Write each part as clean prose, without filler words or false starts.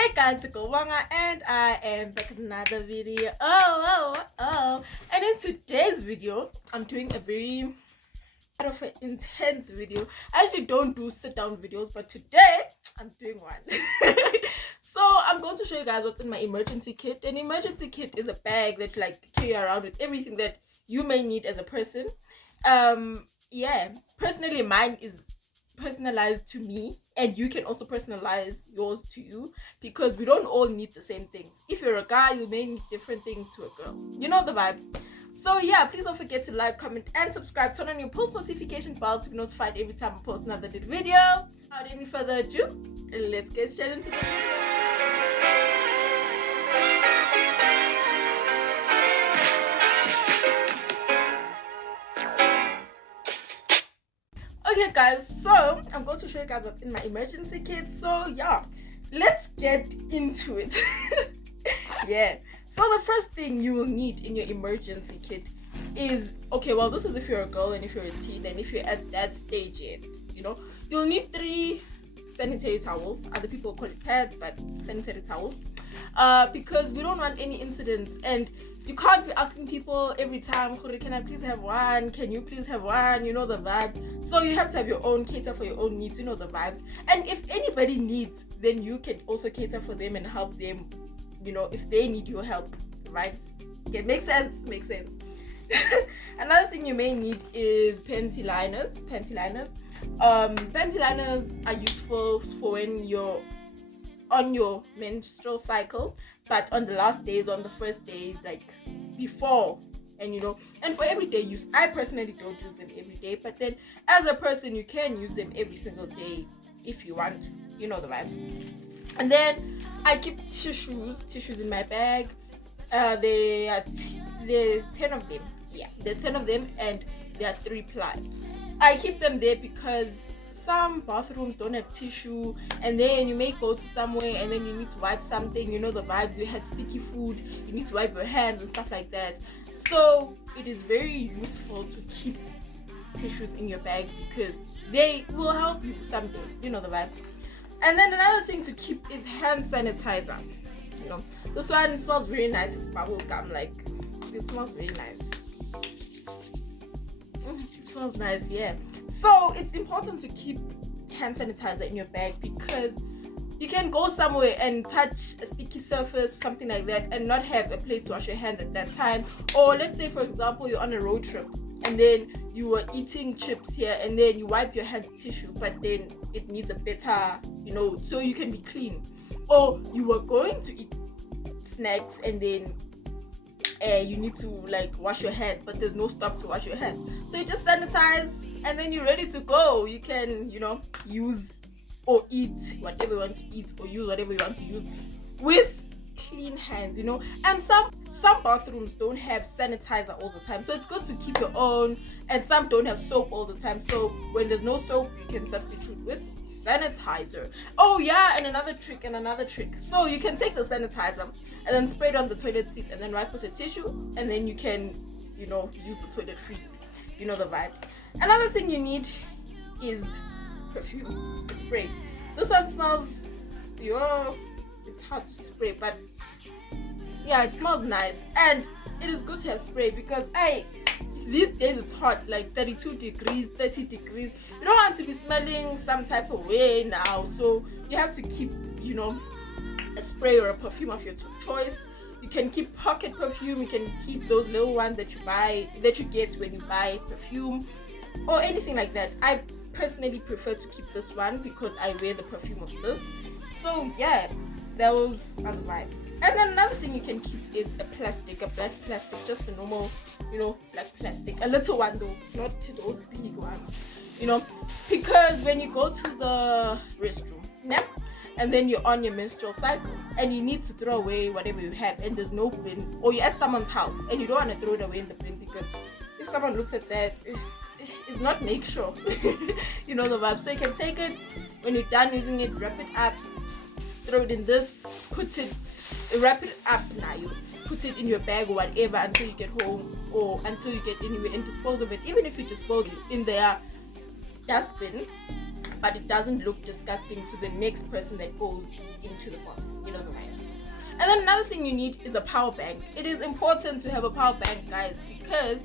Hey guys, it's bonga, and I am back with another video. And in today's video, I'm doing a very kind of an intense video. I usually don't do sit down videos, but today I'm doing one. So I'm going to show you guys what's in my emergency kit. An emergency kit is a bag that you like carry around with everything that you may need as a person. Yeah, personally mine is personalized to me, and you can also personalize yours to you, because we don't all need the same things. If you're a guy, you may need different things to a girl. You know the vibes. So yeah, please don't forget to like, comment and subscribe. Turn on your post notification bell to be notified every time I post another video. Without any further ado, let's get straight into the video. Okay guys, so I'm going to show you guys what's in my emergency kit. So yeah, let's get into it. Yeah, so the first thing you will need in your emergency kit is, okay, well, this is if you're a girl and if you're a teen, and if you're at that stage yet, you know, you'll need 3 sanitary towels. Other people call it pads, but sanitary towels, because we don't want any incidents, and you can't be asking people every time, can I please have one? Can you please have one? You know the vibes. So you have to have your own, cater for your own needs, you know the vibes. And if anybody needs, then you can also cater for them and help them, you know, if they need your help, vibes. Okay, makes sense? Makes sense. Another thing you may need is panty liners. Panty liners are useful for when you're on your menstrual cycle, but on the last days, on the first days, like before, and you know, and for everyday use. I personally don't use them every day, but then as a person you can use them every single day if you want to, you know the vibes. And then I keep tissues in my bag. There's 10 of them. Yeah, there's 10 of them, and they are 3-ply. I keep them there because some bathrooms don't have tissue, and then you may go to somewhere and then you need to wipe something, you know the vibes, you had sticky food, you need to wipe your hands and stuff like that. So it is very useful to keep tissues in your bag because they will help you someday, you know the vibes. And then another thing to keep is hand sanitizer. You know, this one smells very nice. It's bubble gum, like it smells very nice. It smells nice, yeah. So it's important to keep hand sanitizer in your bag because you can go somewhere and touch a sticky surface, something like that, and not have a place to wash your hands at that time. Or let's say, for example, you're on a road trip and then you were eating chips here, and then you wipe your hands with tissue, but then it needs a better, you know, so you can be clean. Or you were going to eat snacks and then you need to like wash your hands, but there's no stop to wash your hands, so you just sanitize and then you're ready to go. You can, you know, use or eat whatever you want to eat, or use whatever you want to use with clean hands, you know. And some bathrooms don't have sanitizer all the time, so it's good to keep your own. And some don't have soap all the time, so when there's no soap you can substitute with sanitizer. Oh yeah, and another trick. So you can take the sanitizer and then spray it on the toilet seat and then wipe with a tissue, and then you can, you know, use the toilet free, you know the vibes. Another thing you need is perfume, a spray. This one smells, it's hard to spray, but yeah, it smells nice, and it is good to have spray because these days it's hot, like 32 degrees, 30 degrees. You don't want to be smelling some type of way now, so you have to keep, you know, a spray or a perfume of your choice. You can keep pocket perfume, you can keep those little ones that you get when you buy perfume, or anything like that. I personally prefer to keep this one because I wear the perfume of this. So yeah, those are the vibes. And then another thing you can keep is a black plastic, just a normal, you know, black plastic, a little one though, not those big ones, you know, because when you go to the restroom, yeah, and then you're on your menstrual cycle and you need to throw away whatever you have, and there's no bin, or you're at someone's house and you don't want to throw it away in the bin, because if someone looks at that, it's not make sure. You know the vibe. So you can take it, when you're done using it, wrap it up, throw it in this, wrap it up now, you put it in your bag or whatever until you get home, or until you get anywhere, and dispose of it. Even if you dispose it in their dustbin, but it doesn't look disgusting to the next person that goes into the pot, you know And then another thing you need is a power bank. It is important to have a power bank, guys, because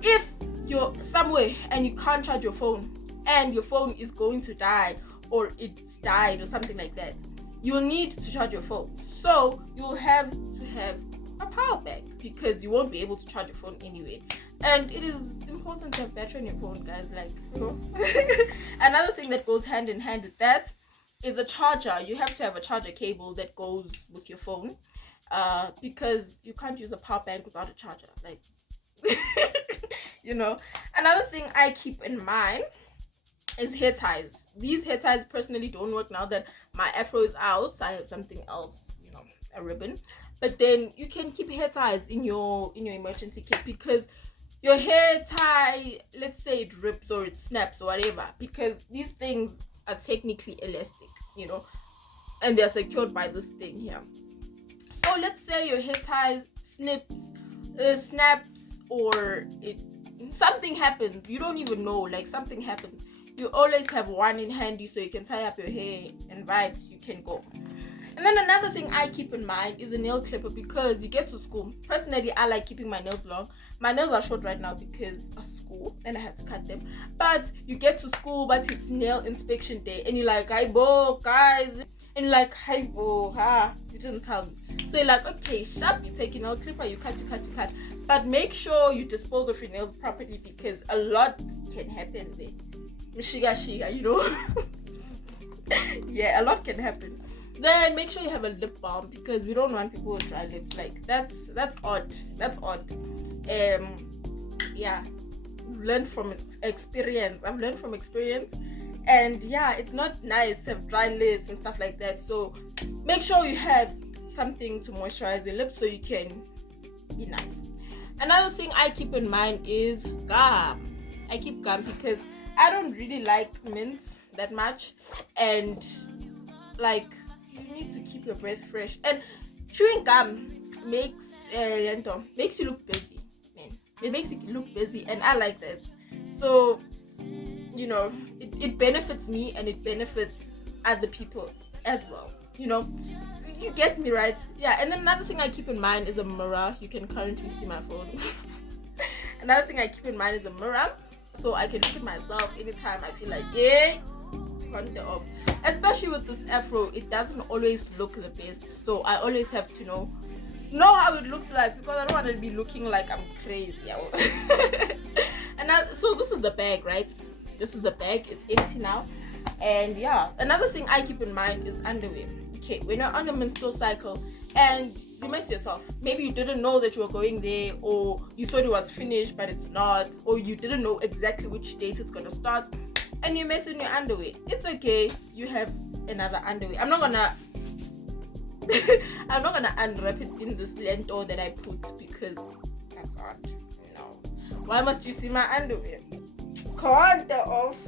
if you're somewhere and you can't charge your phone and your phone is going to die or it's died or something like that, you'll need to charge your phone. So you'll have to have a power bank because you won't be able to charge your phone anyway. And it is important to have battery on your phone, guys, like, you know. Another thing that goes hand in hand with that is a charger. You have to have a charger cable that goes with your phone, because you can't use a power bank without a charger, like, you know. Another thing I keep in mind is hair ties. These hair ties personally don't work now that my afro is out. I have something else, you know, a ribbon. But then you can keep hair ties in your emergency kit, because your hair tie, let's say it rips or it snaps or whatever, because these things are technically elastic, you know, and they're secured by this thing here. So let's say your hair tie snaps, or something happens, you don't even know, like something happens, you always have one in handy so you can tie up your hair and vibes, you can go. And then another thing I keep in mind is a nail clipper, because you get to school. Personally, I like keeping my nails long. My nails are short right now because of school and I had to cut them. But you get to school, but it's nail inspection day and you're like, hi bo, guys. And you're like, hi bo, you didn't tell me. So you're like, okay, sharp, you take your nail clipper, you cut. But make sure you dispose of your nails properly, because a lot can happen there. Shiga, you know. Yeah, a lot can happen. Then make sure you have a lip balm, because we don't want people with dry lips. Like, that's odd. Yeah, learned from experience. I've learned from experience, and yeah, it's not nice to have dry lips and stuff like that. So make sure you have something to moisturize your lips so you can be nice. Another thing I keep in mind is gum. I keep gum because I don't really like mints that much, and like, you need to keep your breath fresh, and chewing gum makes you look busy, man. It makes you look busy, and I like that. So, you know, it benefits me and it benefits other people as well, you know. You get me, right? Yeah. And then another thing I keep in mind is a mirror. You can currently see my phone. Another thing I keep in mind is a mirror, so I can look at myself anytime I feel like, yeah, turn it off. Especially with this afro, it doesn't always look the best, so I always have to know how it looks like, because I don't want to be looking like I'm crazy. So this is the bag, right? This is the bag. It's empty now. And yeah, another thing I keep in mind is underwear. Okay, when you're on a menstrual cycle and you mess yourself, maybe you didn't know that you were going there, or you thought it was finished but it's not, or you didn't know exactly which date it's gonna start, and you mess in your underwear. It's okay, you have another underwear. I'm not gonna unwrap it in this lento that I put, because that's odd. No, why must you see my underwear? Can't off.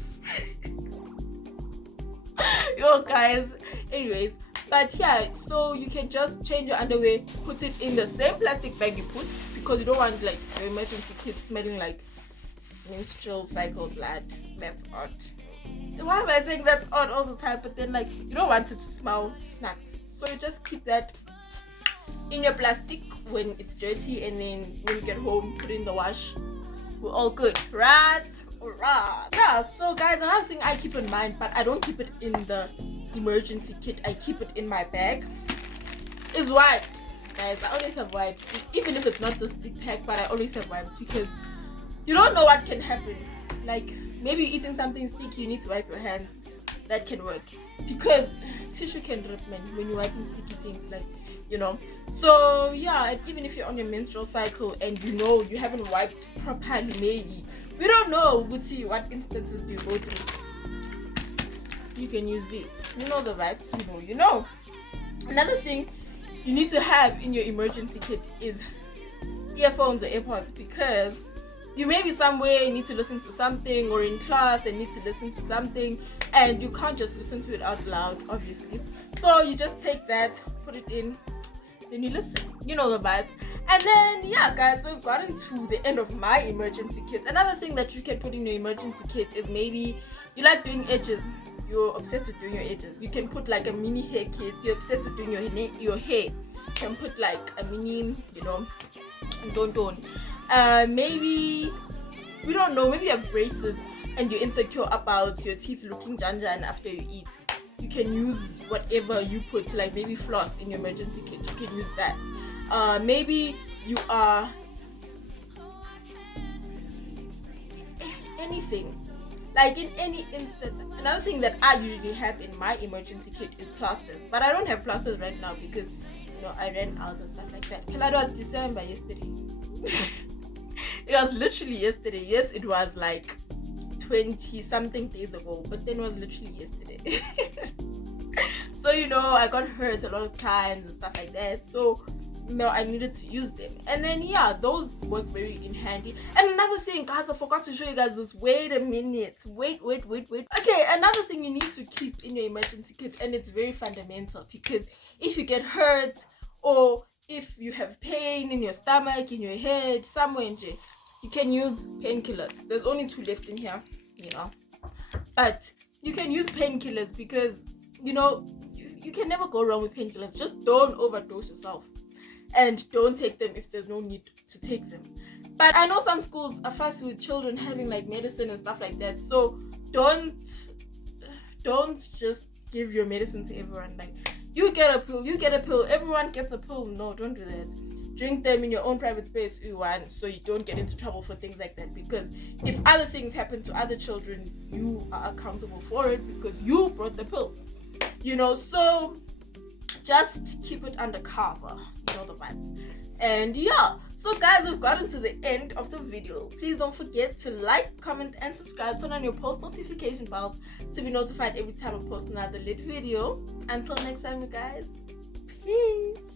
Yo guys, anyways, but yeah, so you can just change your underwear, put it in the same plastic bag you put, because you don't want like your emergency kit smelling like menstrual cycle blood. That's odd. Why am I saying that's odd all the time? But then, like, you don't want it to smell snacks, so you just keep that in your plastic when it's dirty, and then when you get home, put it in the wash. We're all good, right? Alright. Yeah, so guys, another thing I keep in mind, but I don't keep it in the emergency kit, I keep it in my bag, is wipes. Guys, I always have wipes, even if it's not this big pack, but I always have wipes, because you don't know what can happen. Like, maybe you're eating something sticky, you need to wipe your hands. That can work, because tissue can rip, man, when you're wiping sticky things, like, you know. So yeah, and even if you're on your menstrual cycle and you know you haven't wiped properly, maybe, we don't know what instances do you go through, you can use this. You know the vibes, you know. Another thing you need to have in your emergency kit is earphones or AirPods, because you may be somewhere, you need to listen to something, or in class and need to listen to something, and you can't just listen to it out loud, obviously. So you just take that, put it in, then you listen. You know the vibes. And then yeah, guys, so we've gotten to the end of my emergency kit. Another thing that you can put in your emergency kit is maybe you like doing edges. You're obsessed with doing your edges. You can put like a mini hair kit. You're obsessed with doing your hair. You can put like a mini, you know, don't. Maybe, we don't know, maybe you have braces and you're insecure about your teeth looking danjan after you eat. You can use whatever you put, like maybe floss in your emergency kit. You can use that. Maybe you are anything, like in any instance. Another thing that I usually have in my emergency kit is plasters, but I don't have plasters right now because, you know, I ran out and stuff like that. It was December yesterday. It was literally yesterday. Yes, it was like 20 something days ago, but then it was literally yesterday. So, you know, I got hurt a lot of times and stuff like that, so no, I needed to use them. And then yeah, those work very in handy. And another thing, guys, I forgot to show you guys this. Wait a minute, wait. Okay, another thing you need to keep in your emergency kit, and it's very fundamental, because if you get hurt or if you have pain in your stomach, in your head, somewhere in there, you can use painkillers. There's only 2 left in here, you know, but you can use painkillers because, you know, you can never go wrong with painkillers. Just don't overdose yourself, and don't take them if there's no need to take them. But I know some schools are fussy with children having like medicine and stuff like that, so don't just give your medicine to everyone. Like, you get a pill, everyone gets a pill. No, don't do that. Drink them in your own private space, so you don't get into trouble for things like that, because if other things happen to other children, you are accountable for it because you brought the pill, you know. So just keep it undercover, you know the vibes. And yeah, so guys, we've gotten to the end of the video. Please don't forget to like, comment and subscribe. Turn on your post notification bells to be notified every time I post another lit video. Until next time, you guys, peace.